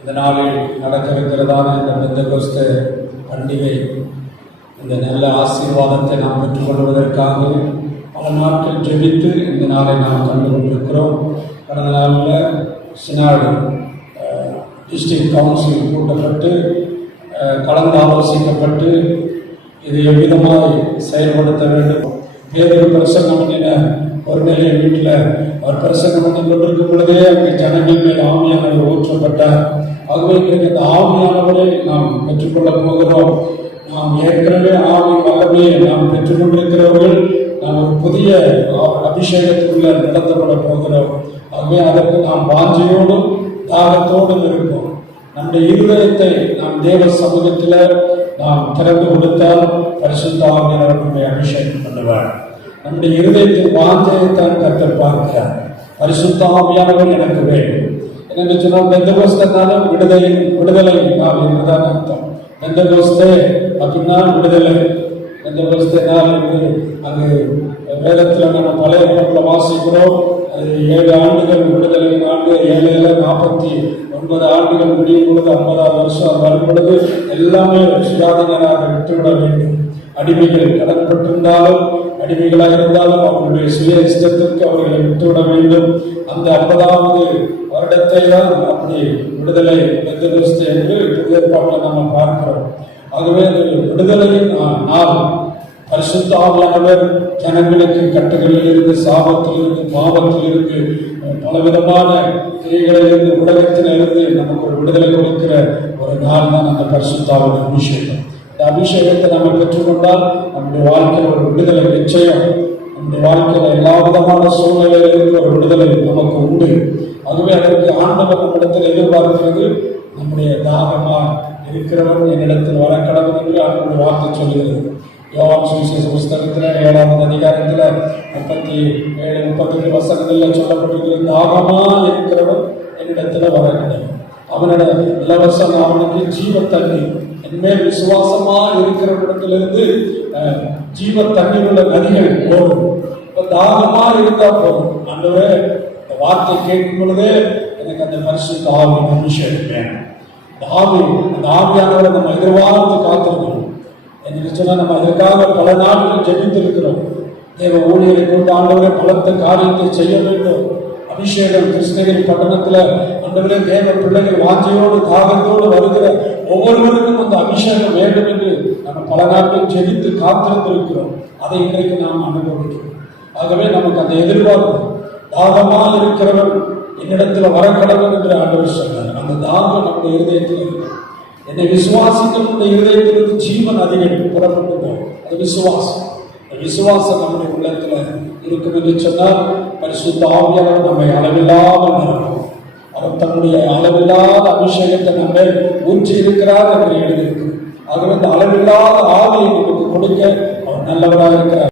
இந்த நாளில் நடக்கவிருக்கிறதான இந்த பெந்தெகோஸ்தே பண்டிகை, இந்த நல்ல ஆசீர்வாதத்தை நாம் பெற்றுக்கொள்வதற்காக பல நாட்கள் ஜெபித்து இந்த நாளை நாம் கண்டு கொண்டிருக்கிறோம். கடந்த நாளில் சினாடு டிஸ்ட்ரிக்ட் கவுன்சில் கூட்டப்பட்டு கலந்து ஆலோசிக்கப்பட்டு இது எவ்விதமாய் செயல்படுத்த வேண்டும். வேறு பிரசங்கம் பண்ணின ஒரு நிலைய வீட்டில் அவர் பிரசங்கம் பண்ணி கொண்டிருக்கும் பொழுதே அங்கே ஜனங்கள் மேல் ஆவியானவர் ஊற்றப்பட்டார். ஆகவே இந்த ஆவியானவரை நாம் பெற்றுக்கொள்ளப் போகிறோம். நாம் ஏற்கனவே ஆவி வல்லமையை நாம் பெற்றுக்கொண்டிருக்கிறவர்கள் நாம் ஒரு புதிய அபிஷேகத்துக்குள்ள நடத்தப்பட போகிறோம். ஆகவே அதற்கு நாம் வாஞ்சையோடும் தாகத்தோடும் இருப்போம். நம்முடைய இருதயத்தை நாம் தேவ சமூகத்தில் நாம் திறந்து கொடுத்தால் பரிசுத்த ஆவியானவர் நம்மை அபிஷேகம் பண்ணுவார். நம்முடைய இருதயத்தின் வாஞ்சையைத்தான் கர்த்தர் பார்க்கிறார். பரிசுத்த ஆவியானவர் எனக்கு வேண்டும் என்று சொன்னால் பெந்தெகோஸ்தேனாலும் விடுதலை நாள் என்றுதான் அர்த்தம். பெந்தெகோஸ்தே அப்படின்னா விடுதலை. பெந்தெகோஸ்தேனால் அது வேதத்தில் நம்ம பழைய ஏற்பாட்டில் வாசிக்கிறோம். அது 7 ஆண்டுகள் விடுதலை ஆண்டு, 7 49 ஆண்டுகள் முடியும் பொழுது 50ஆவது வருஷம் அது வரும் பொழுது எல்லாமே சுயாதீனராக விட்டுவிட வேண்டும். அடிமைகள் கடன்பட்டிருந்தாலும் அடிமைகளாக இருந்தாலும் அவர்களுடைய சுய இஷ்டத்திற்கு அவர்களை விட்டுவிட வேண்டும். அந்த 50ஆவது வருடத்தை தான் அப்படி விடுதலை பெந்தெகோஸ்தே என்று புதிய ஏற்பாட்டில் நம்ம பார்க்கிறோம். ஆகவே அது விடுதலையின் நாள். பரிசுத்த ஆவியானவர் ஜனங்களுக்கு கட்டுகளில் இருந்து, சாபத்தில் இருந்து, பாவத்தில் இருந்து, பலவிதமான கிரியைகளிலிருந்து, உலகத்திலிருந்து நமக்கு ஒரு விடுதலை கொடுக்கிற ஒரு நாள் தான் அந்த பரிசுத்தாவின் அபிஷேகம். இந்த அபிஷேகத்தை நம்ம பெற்றுக்கொண்டால் நம்முடைய வாழ்க்கையில் ஒரு விடுதலை நிச்சயம். நம்முடைய வாழ்க்கையில் எல்லா விதமான சூழ்நிலையிலிருந்து ஒரு விடுதலை நமக்கு உண்டு. ஆகவே அதற்கு ஆண்டவர் நம்மிடத்தில் எதிர்பார்க்கிறது, நம்முடைய தாகமாக இருக்கிறவன் என்னிடத்தில் வர கடவுள் என்று அவருடைய வார்த்தை சொல்கிறது. யோவான் சுவிசேஷ புஸ்தகத்தில் 7ஆவது அதிகாரத்தில் 37-38 வசனங்களில் சொல்லப்பட்டிருக்கிறது, தாகமாக இருக்கிறவன் என்னிடத்தில் வர கிடையாது. அவனோட இலவசம் அவனுக்கு ஜீவ தண்ணீர். என்மேல் விசுவாசமா இருக்கிறவனிடத்திலிருந்து ஜீவ தண்ணீர் உள்ள நதிகள் போடும். இப்போ தாகமா இருந்தா போதும். ஆண்டவரே, இந்த வார்த்தை கேட்கும் பொழுதே எனக்கு அந்த பரிசுத்த ஆவி அபிஷேகம் வேணும். அந்த ஆவியானவரை நம்ம எதிர்பார்த்து காத்திருக்கணும் என்று சொன்னால் நம்ம அதற்காக பல நாட்கள் ஜெபித்திருக்கிறோம். தேவ ஊழியரை கொண்டு ஆண்டவரை பலத்த காரியத்தை செய்ய வேண்டும். அபிஷேகம் கிருஷ்ணகிரி பட்டணத்தில் ஆண்டவரே தேவ பிள்ளைகள் வாஞ்சையோடு தாகத்தோடு வருகிற ஒவ்வொருவருக்கும் அந்த அபிஷேகம் வேண்டும் என்று நம்ம பல நாட்கள் ஜெபித்து காத்திருந்திருக்கிறோம். அதை இன்றைக்கு நாம் அனுபவிக்கிறோம். ஆகவே நமக்கு அந்த எதிர்பார்ப்பு, தாகமாக இருக்கிறவர் என்னிடத்தில் வர கடவுள் என்று ஆண்டவர் சொன்னார். அந்த தாகம் நம்முடைய இருதயத்தில் இருக்கு. என்னை விசுவாசிக்கும் இருதயத்திலிருந்து ஜீவன் அதிகம் புறப்பட்டு போகும். அது விசுவாசம். விசுவாசம் நம்முடைய உள்ளத்துல இருக்கும் என்று சொன்னால் பரிசுத்த ஆவியானவர் நம்மை அளவில்லாமல் நிரப்பும். அவர் தன்னுடைய அளவில்லாத அபிஷேகத்தை நம்மை ஊற்றி இருக்கிறார் என்று எழுதியிருக்கிறார். ஆகவே இந்த அளவில்லாத ஆவியை நமக்கு கொடுக்க அவர் நல்லவராக இருக்கிறார்.